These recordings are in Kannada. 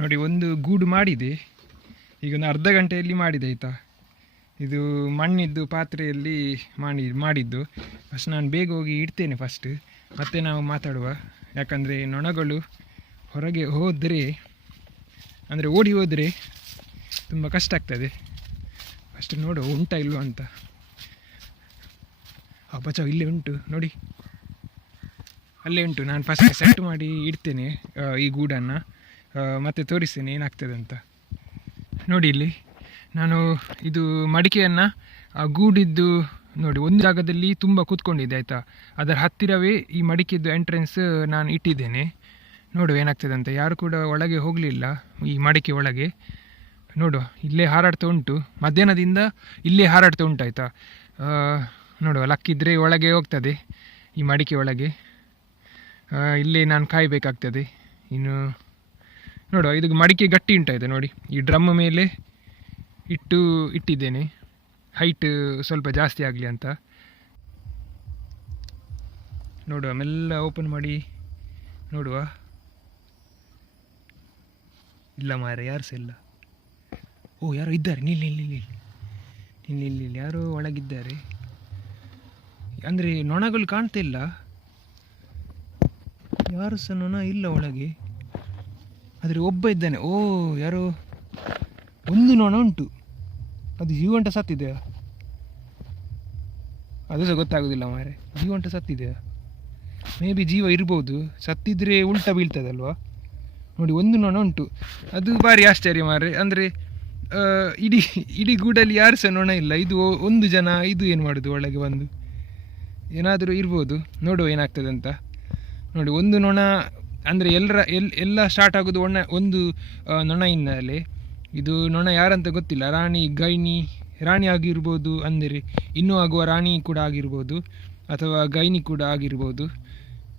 ನೋಡಿ, ಒಂದು ಗೂಡು ಮಾಡಿದೆ. ಈಗ ಒಂದು ಅರ್ಧ ಗಂಟೆಯಲ್ಲಿ ಮಾಡಿದೆ ಆಯಿತಾ. ಇದು ಮಣ್ಣಿದ್ದು ಪಾತ್ರೆಯಲ್ಲಿ ಮಾಡಿದ್ದು. ಫಸ್ಟ್ ನಾನು ಬೇಗ ಹೋಗಿ ಇಡ್ತೇನೆ ಫಸ್ಟ್, ಮತ್ತೆ ನಾವು ಮಾತಾಡುವ. ಯಾಕಂದರೆ ನೊಣಗಳು ಹೊರಗೆ ಹೋದರೆ, ಅಂದರೆ ಓಡಿ ಹೋದರೆ ತುಂಬ ಕಷ್ಟ ಆಗ್ತದೆ. ಫಸ್ಟ್ ನೋಡು ಉಂಟಾ ಇಲ್ವ ಅಂತ. ಬಚಾವ್ ಇಲ್ಲೇ ಉಂಟು ನೋಡಿ, ಅಲ್ಲೇ ಉಂಟು. ನಾನು ಫಸ್ಟ್ ಸೆಟ್ ಮಾಡಿ ಇಡ್ತೇನೆ ಈ ಗೂಡನ್ನು, ಮತ್ತೆ ತೋರಿಸ್ತೇನೆ ಏನಾಗ್ತದೆ ಅಂತ. ನೋಡಿ ಇಲ್ಲಿ ನಾನು ಇದು ಮಡಿಕೆಯನ್ನು ಗೂಡಿದ್ದು ನೋಡಿ ಒಂದು ಜಾಗದಲ್ಲಿ ತುಂಬ ಕೂತ್ಕೊಂಡಿದ್ದೆ ಆಯಿತಾ. ಅದರ ಹತ್ತಿರವೇ ಈ ಮಡಿಕೆದ್ದು ಎಂಟ್ರೆನ್ಸ್ ನಾನು ಇಟ್ಟಿದ್ದೇನೆ. ನೋಡು ಏನಾಗ್ತದೆ ಅಂತ. ಯಾರು ಕೂಡ ಒಳಗೆ ಹೋಗಲಿಲ್ಲ ಈ ಮಡಿಕೆ ಒಳಗೆ. ನೋಡು ಇಲ್ಲೇ ಹಾರಾಡ್ತಾ ಉಂಟು, ಮಧ್ಯಾಹ್ನದಿಂದ ಇಲ್ಲೇ ಹಾರಾಡ್ತಾ ಉಂಟು ಆಯಿತಾ. ನೋಡುವ ಲಕ್ಕಿದ್ರೆ ಒಳಗೆ ಹೋಗ್ತದೆ ಈ ಮಡಿಕೆ ಒಳಗೆ. ಇಲ್ಲೇ ನಾನು ಕಾಯಬೇಕಾಗ್ತದೆ ಇನ್ನು. ನೋಡುವ ಇದು ಮಡಿಕೆ ಗಟ್ಟಿ ಉಂಟಾಯಿತು ನೋಡಿ. ಈ ಡ್ರಮ್ ಮೇಲೆ ಇಟ್ಟಿದ್ದೇನೆ, ಹೈಟ್ ಸ್ವಲ್ಪ ಜಾಸ್ತಿ ಆಗಲಿ ಅಂತ. ನೋಡುವ ಮೆಲ್ಲ ಓಪನ್ ಮಾಡಿ ನೋಡುವ. ಇಲ್ಲ ಮಾರೆ, ಯಾರು ಸಹ ಇಲ್ಲ. ಓ ಯಾರೋ ಇದ್ದಾರೆ, ನಿಲ್ಲಿ ಯಾರೋ ಒಳಗಿದ್ದಾರೆ. ಅಂದರೆ ನೊಣಗಳು ಕಾಣ್ತಾ ಇಲ್ಲ, ಯಾರು ಸಹ ನೊಣ ಇಲ್ಲ ಒಳಗೆ. ಆದರೆ ಒಬ್ಬ ಇದ್ದಾನೆ. ಓ ಯಾರೋ ಒಂದು ನೊಣ ಉಂಟು, ಅದು ಜೀವಂತ ಸತ್ತಿದೆಯಾ ಅದು ಸಹ ಗೊತ್ತಾಗೋದಿಲ್ಲ ಮಾರೆ. ಜೀವಂತ ಸತ್ತಿದೆಯಾ? ಮೇ ಬಿ ಜೀವ ಇರ್ಬೋದು. ಸತ್ತಿದ್ರೆ ಉಲ್ಟಾ ಬೀಳ್ತದಲ್ವಾ. ನೋಡಿ ಒಂದು ನೊಣ ಉಂಟು, ಅದು ಭಾರಿ ಆಶ್ಚರ್ಯ ಮಾರೆ. ಅಂದರೆ ಇಡೀ ಗೂಡಲ್ಲಿ ಯಾರು ಸಹ ನೊಣ ಇಲ್ಲ. ಇದು ಒಂದು ಜನ ಇದು ಏನು ಮಾಡೋದು ಒಳಗೆ ಬಂದು, ಏನಾದರೂ ಇರ್ಬೋದು. ನೋಡುವ ಏನಾಗ್ತದೆ ಅಂತ. ನೋಡಿ ಒಂದು ನೊಣ, ಅಂದರೆ ಎಲ್ಲ ಸ್ಟಾರ್ಟ್ ಆಗೋದು ಒಂದು ನೊಣಯಿಂದಲೇ. ಇದು ನೊಣ ಯಾರಂತ ಗೊತ್ತಿಲ್ಲ, ರಾಣಿ ಆಗಿರ್ಬೋದು, ಅಂದರೆ ಇನ್ನೂ ಆಗುವ ರಾಣಿ ಕೂಡ ಆಗಿರ್ಬೋದು, ಅಥವಾ ಗೈನಿ ಕೂಡ ಆಗಿರ್ಬೋದು.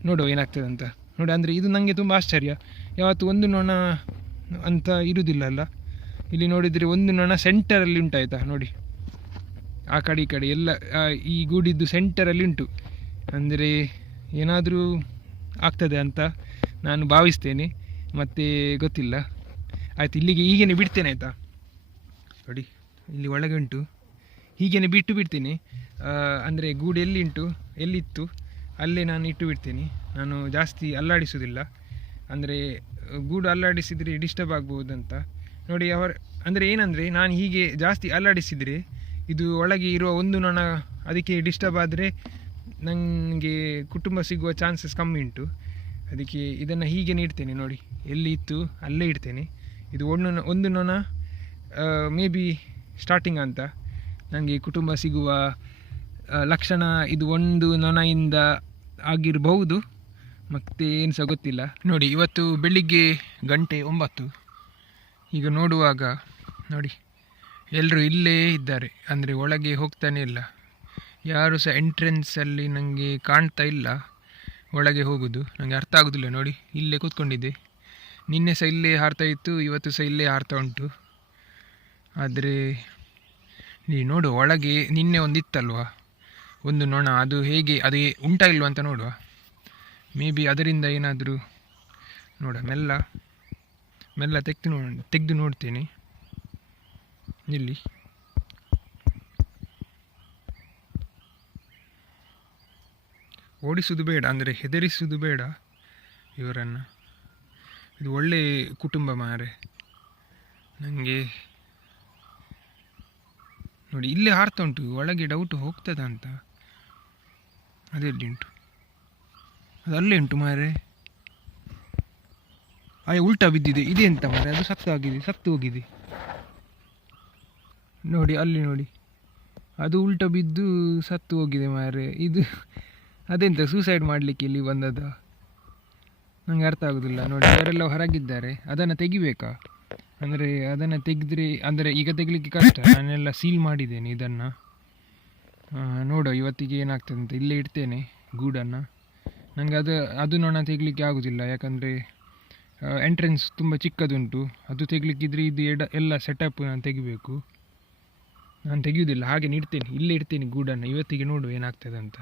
ನೋಡುವ ಏನಾಗ್ತದೆ ಅಂತ. ನೋಡಿ ಅಂದರೆ ಇದು ನನಗೆ ತುಂಬ ಆಶ್ಚರ್ಯ. ಯಾವತ್ತು ಒಂದು ನೊಣ ಅಂತ ಇರುವುದಿಲ್ಲಲ್ಲ. ಇಲ್ಲಿ ನೋಡಿದರೆ ಒಂದು ನೊಣ ಸೆಂಟರಲ್ಲಿ ಉಂಟಾಯ್ತಾ ನೋಡಿ. ಆ ಕಡೆ ಈ ಕಡೆ ಎಲ್ಲ ಈ ಗೂಡಿದ್ದು ಸೆಂಟರಲ್ಲಿ ಉಂಟು. ಅಂದರೆ ಏನಾದರೂ ಆಗ್ತದೆ ಅಂತ ನಾನು ಭಾವಿಸ್ತೇನೆ, ಮತ್ತು ಗೊತ್ತಿಲ್ಲ. ಆಯಿತು, ಇಲ್ಲಿಗೆ ಹೀಗೇನೆ ಬಿಡ್ತೇನೆ ಆಯಿತಾ. ನೋಡಿ ಇಲ್ಲಿ ಒಳಗೆ ಉಂಟು, ಹೀಗೇನೆ ಬಿಡ್ತೇನೆ. ಅಂದರೆ ಗೂಡು ಎಲ್ಲಿತ್ತು ಅಲ್ಲೇ ನಾನು ಇಟ್ಟು ಬಿಡ್ತೇನೆ. ನಾನು ಜಾಸ್ತಿ ಅಲ್ಲಾಡಿಸೋದಿಲ್ಲ, ಅಂದರೆ ಗೂಡು ಅಲ್ಲಾಡಿಸಿದರೆ ಡಿಸ್ಟರ್ಬ್ ಆಗ್ಬೋದಂತ. ನೋಡಿ ಅಂದರೆ ಏನಂದರೆ ನಾನು ಹೀಗೆ ಜಾಸ್ತಿ ಅಲ್ಲಾಡಿಸಿದರೆ ಇದು ಒಳಗೆ ಇರುವ ಒಂದು ನೊಣ ಅದಕ್ಕೆ ಡಿಸ್ಟರ್ಬ್ ಆದರೆ ನನಗೆ ಕುಟುಂಬ ಸಿಗುವ ಚಾನ್ಸಸ್ ಕಮ್ಮಿ ಉಂಟು. ಅದಕ್ಕೆ ಇದನ್ನು ಹೀಗೆ ಇಡ್ತೇನೆ. ನೋಡಿ ಎಲ್ಲಿ ಇತ್ತು ಅಲ್ಲೇ ಇಡ್ತೇನೆ. ಇದು ಒಂದು ನೊಣ ಮೇ ಬಿ ಸ್ಟಾರ್ಟಿಂಗ್ ಅಂತ ನನಗೆ ಕುಟುಂಬ ಸಿಗುವ ಲಕ್ಷಣ ಇದು ಒಂದು ನೊಣದಿಂದ ಆಗಿರಬಹುದು, ಮತ್ತು ಏನು ಸಹ ಗೊತ್ತಿಲ್ಲ. ನೋಡಿ ಇವತ್ತು ಬೆಳಿಗ್ಗೆ 9:00. ಈಗ ನೋಡುವಾಗ ನೋಡಿ ಎಲ್ಲರೂ ಇಲ್ಲೇ ಇದ್ದಾರೆ, ಅಂದರೆ ಒಳಗೆ ಹೋಗ್ತಾನೆ ಇಲ್ಲ. ಯಾರು ಸಹ ಎಂಟ್ರೆನ್ಸಲ್ಲಿ ನನಗೆ ಕಾಣ್ತಾ ಇಲ್ಲ. ಒಳಗೆ ಹೋಗೋದು ನನಗೆ ಅರ್ಥ ಆಗೋದಿಲ್ಲ. ನೋಡಿ ಇಲ್ಲೇ ಕೂತ್ಕೊಂಡಿದ್ದೆ, ನಿನ್ನೆ ಸಹ ಇಲ್ಲೇ ಹಾರ್ತಾ ಇತ್ತು, ಇವತ್ತು ಸಹ ಇಲ್ಲೇ ಹಾರ್ತಾ ಉಂಟು. ಆದರೆ ನೋಡು ಒಳಗೆ ನಿನ್ನೆ ಒಂದಿತ್ತಲ್ವ ಒಂದು ನೊಣ, ಅದು ಅದೇ ಉಂಟಾ ಇಲ್ವ ಅಂತ ನೋಡುವ. ಮೇ ಬಿ ಅದರಿಂದ ಏನಾದರೂ ಮೆಲ್ಲ ತೆಗೆದು ನೋಡ್ತೇನೆ. ಇಲ್ಲಿ ಓಡಿಸೋದು ಬೇಡ, ಅಂದರೆ ಹೆದರಿಸೋದು ಬೇಡ ಇವರನ್ನು. ಇದು ಒಳ್ಳೆ ಕುಟುಂಬ ಮಾರೆ. ನನಗೆ ನೋಡಿ ಇಲ್ಲೇ ಹಾರ್ತಾ ಉಂಟು, ಒಳಗೆ ಡೌಟ್ ಹೋಗ್ತದ ಅಂತ. ಅದೆಲ್ಲಿ ಉಂಟು, ಅದು ಅಲ್ಲೇ ಉಂಟು ಮಾರೆ. ಉಲ್ಟಾ ಬಿದ್ದಿದೆ. ಇದೆ ಅಂತ ಮಾರೆ, ಅದು ಸತ್ತು ಹೋಗಿದೆ. ನೋಡಿ ಅಲ್ಲಿ ನೋಡಿ, ಅದು ಉಲ್ಟಾ ಬಿದ್ದು ಸತ್ತು ಹೋಗಿದೆ ಮಾರೆ. ಇದು ಅದೆಂತ ಸೂಸೈಡ್ ಮಾಡಲಿಕ್ಕೆ ಇಲ್ಲಿ ಬಂದದ? ನನಗೆ ಅರ್ಥ ಆಗೋದಿಲ್ಲ. ನೋಡಿ ಅವರೆಲ್ಲ ಹೊರಗಿದ್ದಾರೆ, ಅದನ್ನು ತೆಗಿಬೇಕಾ? ಅಂದರೆ ಅದನ್ನು ತೆಗೆದ್ರೆ, ಅಂದರೆ ಈಗ ತೆಗಿಲಿಕ್ಕೆ ಕಷ್ಟ. ನಾನೆಲ್ಲ ಸೀಲ್ ಮಾಡಿದ್ದೇನೆ ಇದನ್ನು. ನೋಡುವ ಇವತ್ತಿಗೆ ಏನಾಗ್ತದೆ ಅಂತ. ಇಲ್ಲೇ ಇಡ್ತೇನೆ ಗೂಡನ್ನು. ನನಗೆ ಅದು ನೊಣ ತೆಗಿಲಿಕ್ಕೆ ಆಗೋದಿಲ್ಲ, ಯಾಕಂದರೆ ಎಂಟ್ರೆನ್ಸ್ ತುಂಬ ಚಿಕ್ಕದುಂಟು. ಅದು ತೆಗಿಲಿಕ್ಕಿದ್ರೆ ಇದು ಎಲ್ಲ ಸೆಟಪ್ ನಾನು ತೆಗಿಬೇಕು. ನಾನು ತೆಗಿಯೋದಿಲ್ಲ, ಹಾಗೆ ಇಡ್ತೇನೆ, ಇಲ್ಲೇ ಇಡ್ತೇನೆ ಗೂಡನ್ನು. ಇವತ್ತಿಗೆ ನೋಡು ಏನಾಗ್ತದೆ ಅಂತ.